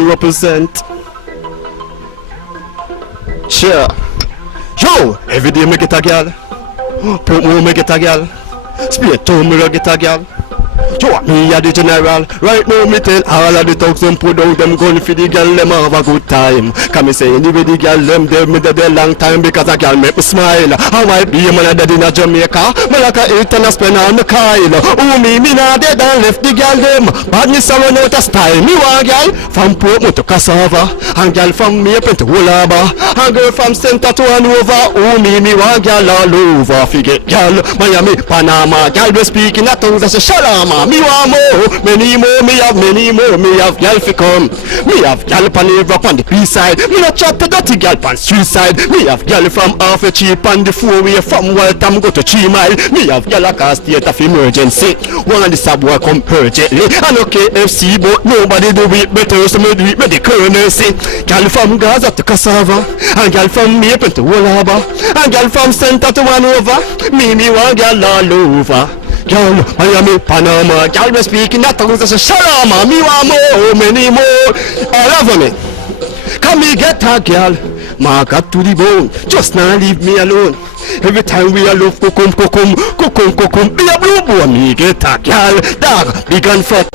represent. Sure. Yo, every day me get a girl. Put more me get a girl. Speak to me get a girl. Yo, me a the general. Right now me tell all of the thugs them put out them gun for the girl them have a good time. Can me say anyway the girl them there me there long time because a girl make me smile. How I be a man a dead in a Jamaica. Me like a eat and a spend on the Kyle. Oh me nah dead and left the girl them. Badness a run out of style. Me want girl from Portmore to Cassava. And girl from Maple to Woolaba. And girl from Center to Hanover. Oh me want girl all over. Forget girl Miami, Panama. Girl we speaking a tongues as a shalama. Me want more, many more, me have girl fi come. Me have girl pan the rock on the B-side. Me not chat to dirty girl pan street side. Me have girl from half a cheap on the 4-way from Waltham go to 3 mile. Me have girl a cause state of emergency. One of the subway come urgently. And okay FC but nobody do it better so me do it me the colonel say. Girl from Gaza to Cassava. And girl from Maple to Woolaba. And girl from Center to Hanover. Me want girl all over. Girl, Miami, Panama, girl, me speaking that tongues as a shalama. Me want more, many more, all over me. Come me get a girl, mark up to the bone. Just now leave me alone. Every time we are love, kukum, be a blue boy. Me get a girl, dog, big and fat.